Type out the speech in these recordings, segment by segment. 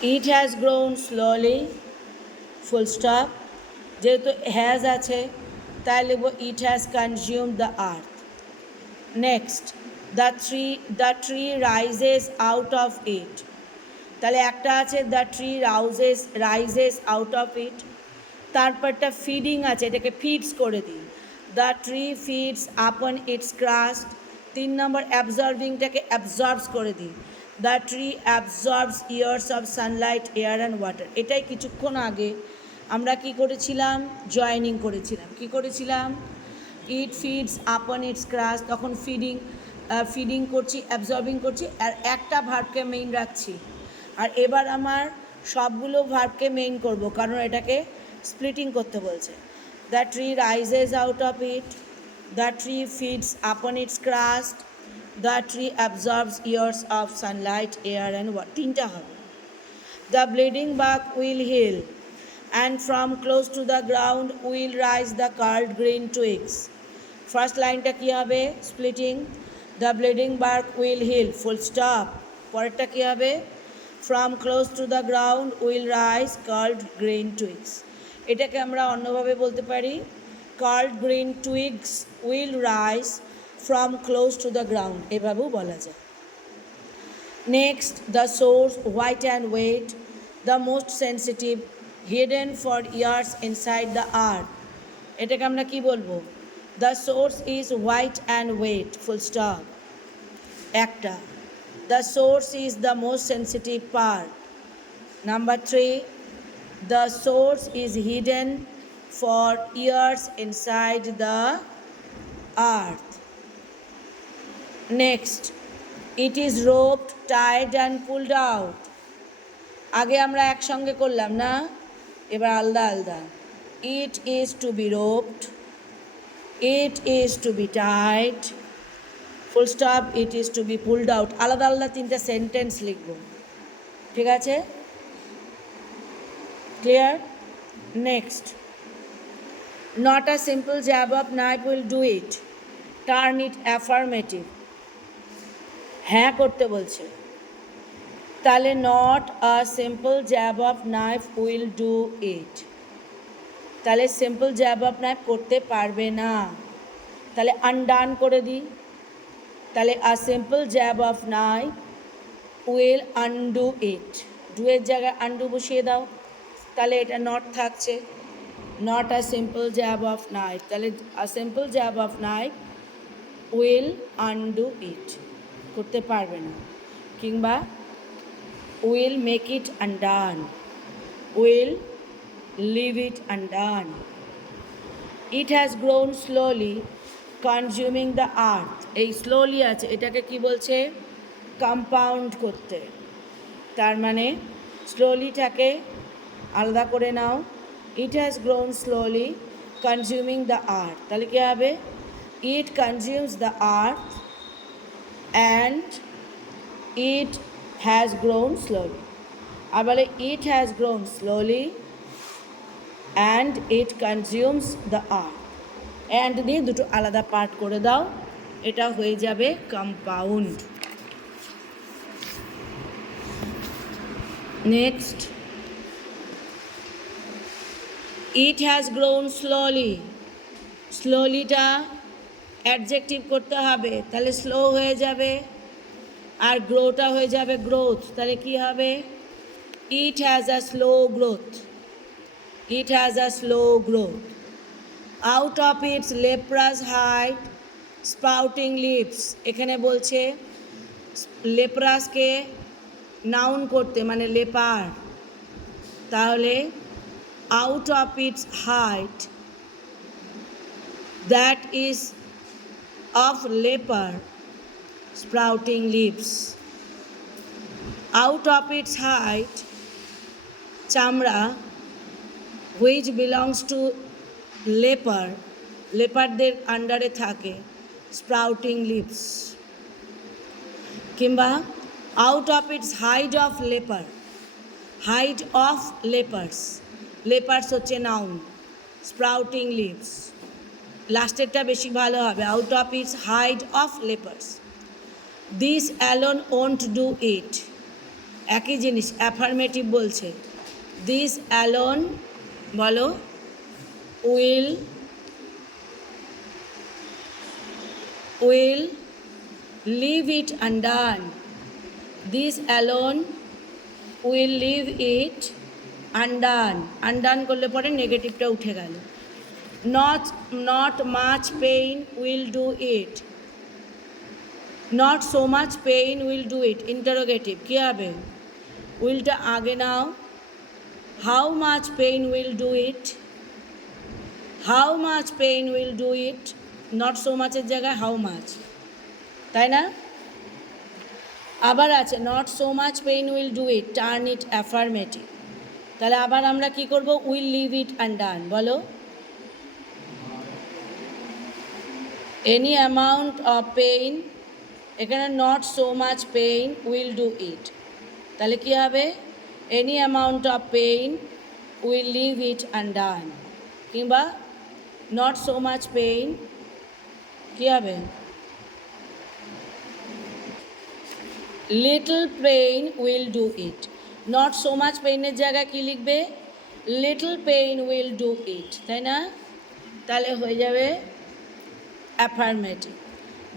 It has grown slowly, full stop. যেহেতু has আছে তাই লিখব it has consumed the earth. Next, the tree rises out of it. তাহলে একটা আছে the tree rises out of it. তারপরটা feeding আছে, এটাকে ফিডস করে দিই, the tree feeds upon its crust. 3 নম্বর অ্যাবজর্বিংটাকে অ্যাবজর্বস করে দিই, the tree absorbs years of sunlight, air and water. এটাই কিছুক্ষণ আগে আমরা কি করেছিলাম, জয়েনিং করেছিলাম। কি করেছিলাম, ইট ফিডস আপন ইটস ক্রাস, তখন ফিডিং করছি, অ্যাবজর্বিং করছি, আর একটা ভার্বকে মেইন রাখছি। আর এবার আমার সবগুলো ভার্বকে মেইন করব, কারণ এটাকে স্প্লিটিং করতে বলছে। The tree rises out of it, the tree feeds upon its crust, the tree absorbs years of sunlight, air and water. তিনটা হবে। The bleeding bark will heal, and from close to the ground will rise the curled green twigs. First লাইনটা কি হবে, splitting, the bleeding bark will heal, full stop. পরেরটা কি হবে, from close to the ground will rise curled green twigs. এটাকে আমরা অন্যভাবে বলতে পারি, curled green twigs will rise from close to the ground, এভাবেও বলা যায়। Next, the source, white and wet, the most sensitive, hidden for years inside the earth. এটাকে আমরা কি বলবো, the source is white and wet, full stop. একটা, the source is the most sensitive part. Number 3, the source is hidden for years inside the earth. Next, it is roped, tied and pulled out. আগে আমরা একসঙ্গে করলাম না, এবার আলাদা আলাদা। It is to be roped, it is to be tied, full stop, it is to be pulled out. আলাদা আলাদা তিনটা সেন্টেন্স লিখব, ঠিক আছে, clear? Next, not a simple jab of knife will do it, turn it affirmative. হ্যাঁ করতে বলছে, তাহলে not a simple jab of knife will do it, তাহলে সিম্পল জ্যাব অফ নাইফ করতে পারবে না, তাহলে আনডান করে দিই, তাহলে a simple jab of knife will undo it, do এর জায়গায় আনডু বসিয়ে দাও, তাহলে এটা নট থাকছে, not a simple jab of knife, তাহলে a simple jab of knife will undo it, করতে পারবে না। কিংবা will make it undone, will leave it undone. It has grown slowly, consuming the earth. এই স্লোলি আছে, এটাকে কি বলছে, কম্পাউন্ড করতে, তার মানে স্লোলিটাকে আলাদা করে নাও। It has grown slowly, consuming the earth, তাহলে কি হবে, it consumes the earth and it has grown slowly. আর বলে it has grown slowly and it consumes the earth. and দিয়ে দুটো আলাদা পার্ট করে দাও, এটা হয়ে যাবে compound. Next, it has grown slowly, স্লোলিটা অ্যাডজেক্টিভ করতে হবে, তাহলে স্লো হয়ে যাবে, আর গ্রোটা হয়ে যাবে গ্রোথ, তাহলে কি হবে, it has a slow growth, it has a slow growth. Out of its leprous hide sprouting leaves, এখানে বলছে লেপ্রাসকে নাউন করতে, মানে লেপার, তাহলে out of its hide that is of leper sprouting leaves. Out of its height, chamra, which belongs to leopard, লেপারদের আন্ডারে থাকে, sprouting leaves. কিংবা out of its hide of leper, hide of lepers, lepers হচ্ছে noun, sprouting leaves, লাস্টেরটা বেশি ভালো হবে, out of its hide of lepers. This alone won't do it, একই জিনিস অ্যাফার্মেটিভ বলছে দিস অ্যালোন বলো will will leave it undone this alone will leave it undone undone করলে পরে নেগেটিভটা উঠে গেল not much pain will do it not so much pain will do it interrogative কী হবে উইলটা আগে নাও how much pain will do it how much pain will do it not so মাচের জায়গায় হাউ মাচ তাই না আবার আছে not so much pain will do it turn it affirmative তাহলে আবার আমরা কি করব উইল লিভ ইট আনডান বলো এনি অ্যামাউন্ট অফ পেইন এখানে not so much pain will do it তাহলে কী হবে any amount of pain will leave it undone কিংবা নট সো মাচ পেইন কী হবে little pain will do it not so much পেইনের জায়গায় কী লিখবে little pain will do it তাই না তাহলে হয়ে যাবে affirmative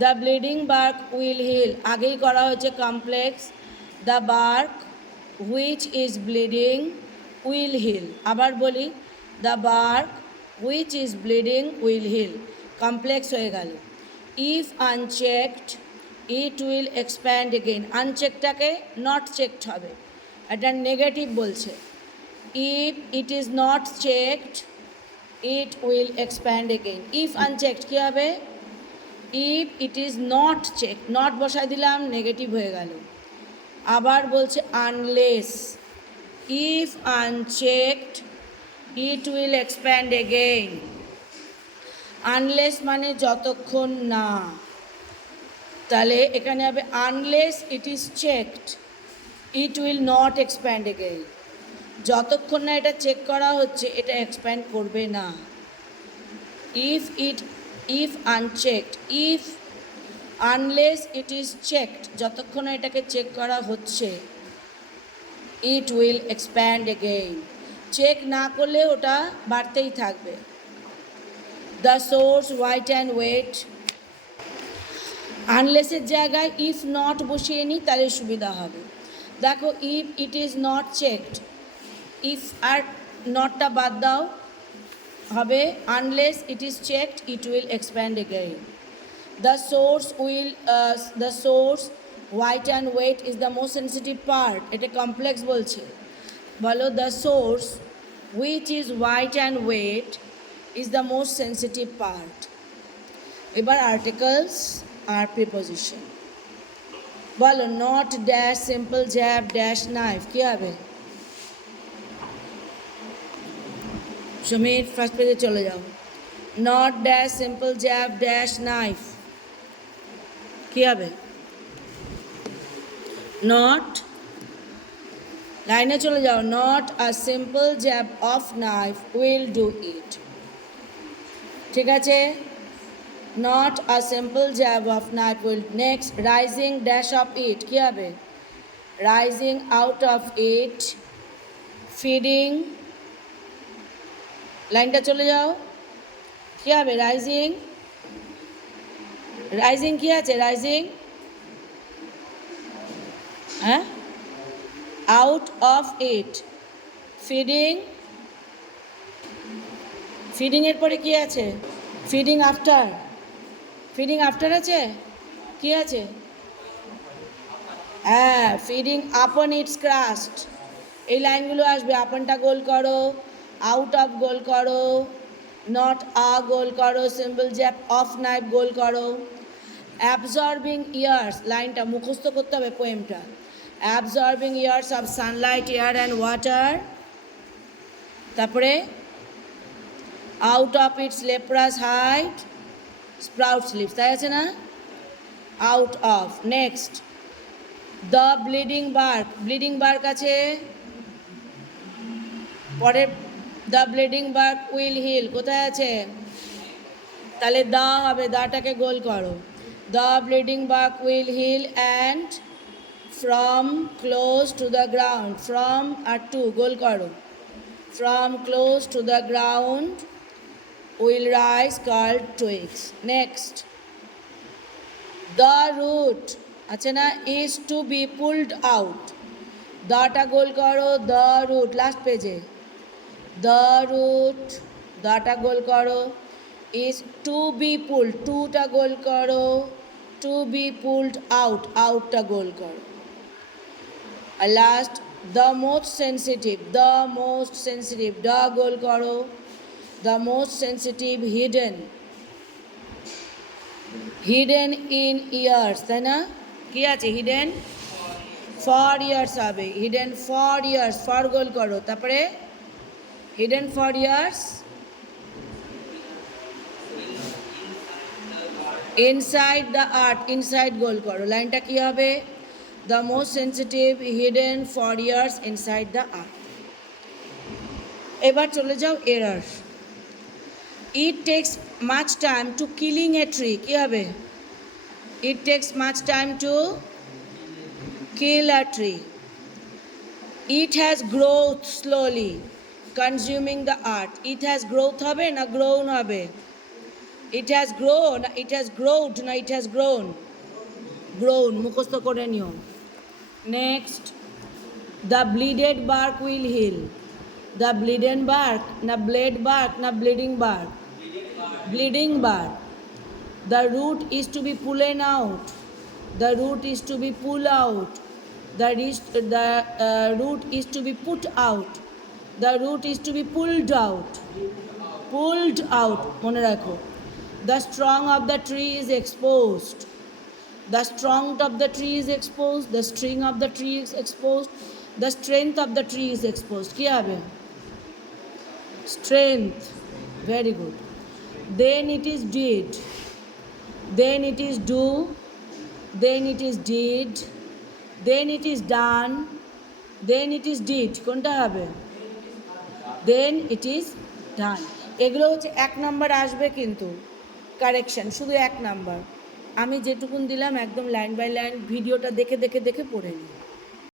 the bleeding bark will heal আগেই করা হয়েছে complex the bark which is bleeding will heal আবার বলি the bark which is bleeding will heal complex হয়ে গেল if unchecked it will expand again আনচেকটাকে নট চেকড হবে এটা নেগেটিভ বলছে if it is not checked it will expand again if unchecked কী হবে if it is not check not বসাই দিলাম নেগেটিভ হয়ে গেল আবার বলছে unless if unchecked it will expand again unless মানে যতক্ষণ না তাহলে এখানে হবে unless it is checked it will not expand again যতক্ষণ না এটা চেক করা হচ্ছে এটা এক্সপ্যান্ড করবে না if unchecked if unless it is checked যতক্ষণ না এটাকে চেক করা হচ্ছে it will expand again check না করলে ওটা বাড়তেই থাকবে the source white and wet আনলেসের জায়গায় ইফ নট বসিয়ে নিই তাহলে সুবিধা হবে দেখো if it is not checked if আর নটটা বাদ দাও হবে unless it is checked it will expand again the source white and wet is the most sensitive part এটা কমপ্লেক্স বলছে বলো the source which is white and wet is the most sensitive part এবার articles আর preposition বলো not dash simple jab dash knife কী হবে Sumit first পেজে চলে যাও not dash simple jab dash knife কী হবে নট লাইনে চলে যাও not a simple jab of knife will do it ঠিক আছে not a simple jab of knife will next rising dash of ইট কী হবে rising out of it feeding লাইনটা চলে যাও কী হবে রাইজিং রাইজিং কী আছে রাইজিং হ্যাঁ আউট অফ ইট ফিডিং ফিডিংয়ের পরে কী আছে ফিডিং আফটার আছে কী আছে হ্যাঁ ফিডিং আপন ইটস ক্রাস্ট এই লাইনগুলো আসবে আপনটা গোল করো আউট অফ গোল করো নট আ গোল করো সিম্পল জ্যাব অফ নাইফ গোল করো অ্যাবজর্বিং ইয়ার্স লাইনটা মুখস্থ করতে হবে পোয়েমটা absorbing years of sunlight air and water তারপরে out of its leprous hide sprout slips তাই আছে না out of next the bleeding bark আছে পরে the bleeding bark will heal কোথায় আছে তাহলে দা হবে দাটাকে গোল করো the bleeding bark will heal and from close to the ground, from আর to গোল করো, from close to the ground will rise curled twigs. Next, the root আছে না is to be pulled out, দাটা গোল করো, the root লাস্ট পেজে, the root দাটা গোল করো is to be pulled, টুটা গোল করো, to be pulled out, আউটটা গোল করো। আর last the most sensitive, the most sensitive the গোল করো, the most sensitive hidden, hidden in ears, তাই না, কি আছে hidden for ears হবে, hidden for ears, for গোল করো, তারপরে hidden for ears inside the earth, inside গোল করো, লাইনটা কি হবে, the most sensitive hidden for ears inside the earth। এবার চলে যাও error. It takes much time to killing a tree, কি হবে, it takes much time to kill a tree। It has growth slowly consuming the earth, it has growth হবে না grown হবে, it has grown, it has growed না it has grown, grown মুখস্থ করে নিও। Next, the bleeded bark will heal, the bleeding bark না blade bark না bleeding bark, bleeding bark। The root is to be pullen out, the root is to be pulled out, the root is to be put out, the root is to be pulled out, pulled out মনে রাখো। The strong of the tree is exposed, the strong of the tree is exposed, the string of the tree is exposed, the strength of the tree is exposed, কি হবে, strength, very good। Then it is did, then it is do, then it is did, then it is done, then it is did, কোনটা হবে, then it is done। এগুলো হচ্ছে 1 number আসবে কিন্তু correction, শুধু 1 number. আমি যেটুকুন দিলাম একদম লাইন বাই লাইন ভিডিওটা দেখে দেখে দেখে পড়ে নিই।